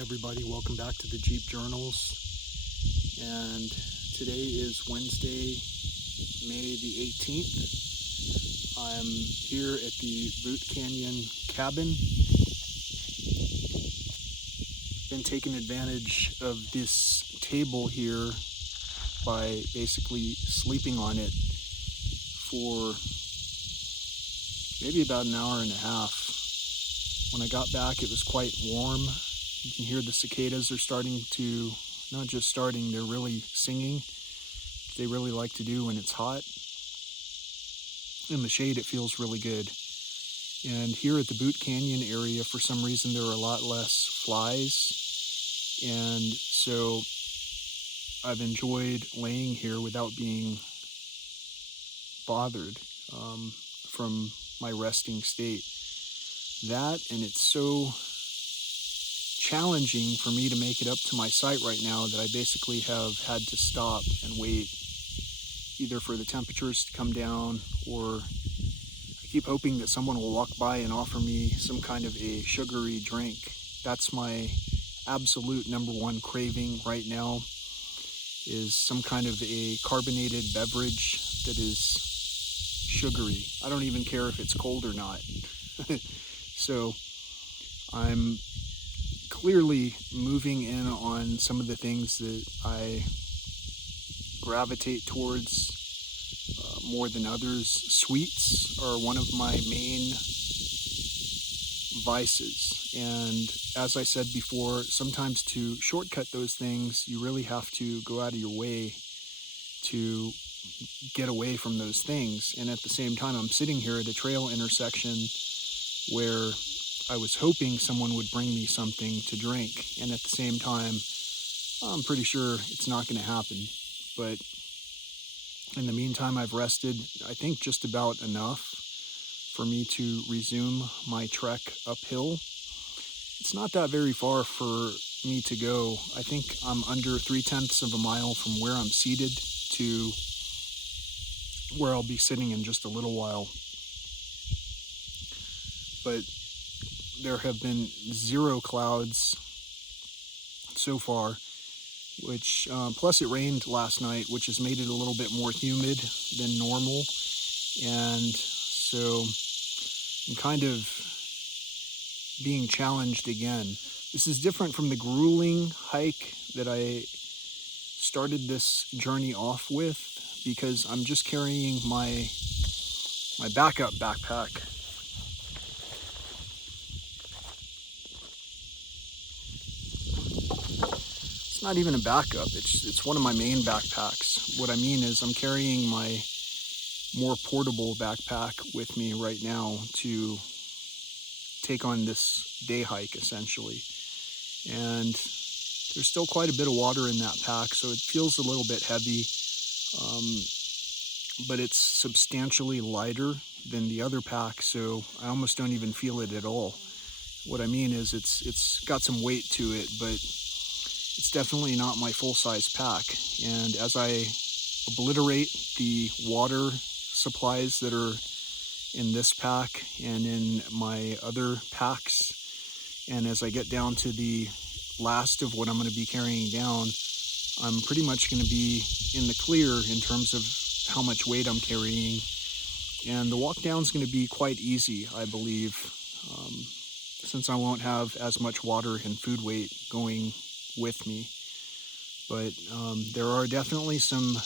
Everybody, welcome back to the Jeep Journals. And today is Wednesday, May the 18th. I'm here at the Boot Canyon cabin. Been taking advantage of this table here by basically sleeping on it for maybe about an hour and a half. When I got back, it was quite warm. You can hear the cicadas are starting to, not just starting, they're really singing. They really like to do when it's hot. In the shade, it feels really good. And here at the Boot Canyon area, for some reason, there are a lot less flies. And so I've enjoyed laying here without being bothered from my resting state. That, and it's so challenging for me to make it up to my site right now that I basically have had to stop and wait either for the temperatures to come down, or I keep hoping that someone will walk by and offer me some kind of a sugary drink. That's my absolute number one craving right now, is some kind of a carbonated beverage that is sugary. I don't even care if it's cold or not. So I'm clearly moving in on some of the things that I gravitate towards more than others. Sweets are one of my main vices, and as I said before, sometimes to shortcut those things you really have to go out of your way to get away from those things. And at the same time, I'm sitting here at a trail intersection where I was hoping someone would bring me something to drink, and at the same time, I'm pretty sure it's not going to happen. But in the meantime, I've rested, I think, just about enough for me to resume my trek uphill. It's not that very far for me to go. I think I'm under 3/10 of a mile from where I'm seated to where I'll be sitting in just a little while. But there have been zero clouds so far, which plus it rained last night, which has made it a little bit more humid than normal. And so I'm kind of being challenged again. This is different from the grueling hike that I started this journey off with, because I'm just carrying my backup backpack. It's not even a backup, it's one of my main backpacks. What I mean is I'm carrying my more portable backpack with me right now to take on this day hike, essentially. And there's still quite a bit of water in that pack, so it feels a little bit heavy, but it's substantially lighter than the other pack, so I almost don't even feel it at all. What I mean is it's got some weight to it, but it's definitely not my full-size pack. And as I obliterate the water supplies that are in this pack and in my other packs, and as I get down to the last of what I'm going to be carrying down, I'm pretty much going to be in the clear in terms of how much weight I'm carrying. And the walk down is going to be quite easy, I believe, since I won't have as much water and food weight going with me. But there are definitely some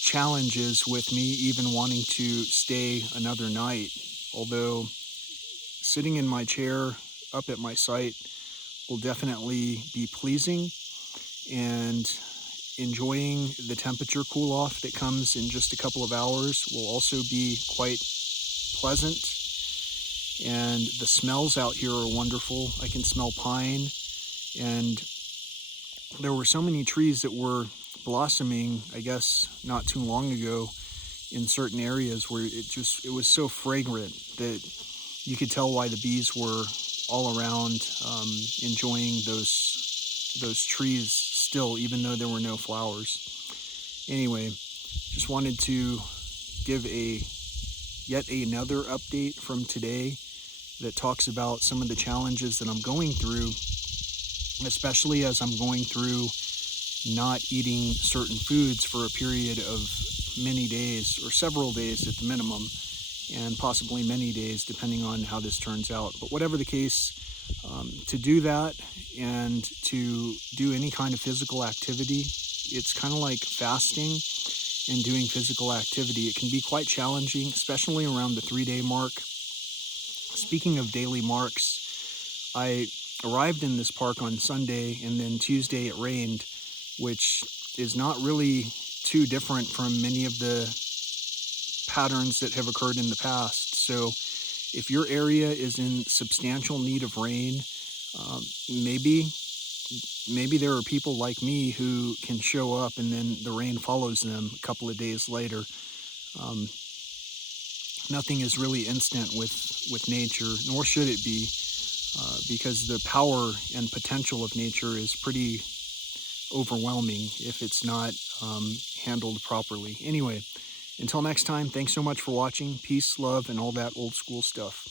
challenges with me even wanting to stay another night, although sitting in my chair up at my site will definitely be pleasing, and enjoying the temperature cool off that comes in just a couple of hours will also be quite pleasant. And the smells out here are wonderful. I can smell pine, and there were so many trees that were blossoming, I guess, not too long ago in certain areas where it was so fragrant that you could tell why the bees were all around enjoying those trees still, even though there were no flowers. Anyway, just wanted to give yet another update from today. that talks about some of the challenges that I'm going through, especially as I'm going through not eating certain foods for a period of many days, or several days at the minimum, and possibly many days depending on how this turns out. But whatever the case, to do that and to do any kind of physical activity, it's kind of like fasting and doing physical activity. It can be quite challenging, especially around the 3-day mark. Speaking of daily marks, I arrived in this park on Sunday, and then Tuesday it rained, which is not really too different from many of the patterns that have occurred in the past. So if your area is in substantial need of rain, maybe there are people like me who can show up and then the rain follows them a couple of days later. Nothing is really instant with nature, nor should it be, because the power and potential of nature is pretty overwhelming if it's not handled properly. Anyway, until next time, thanks so much for watching. Peace, love, and all that old school stuff.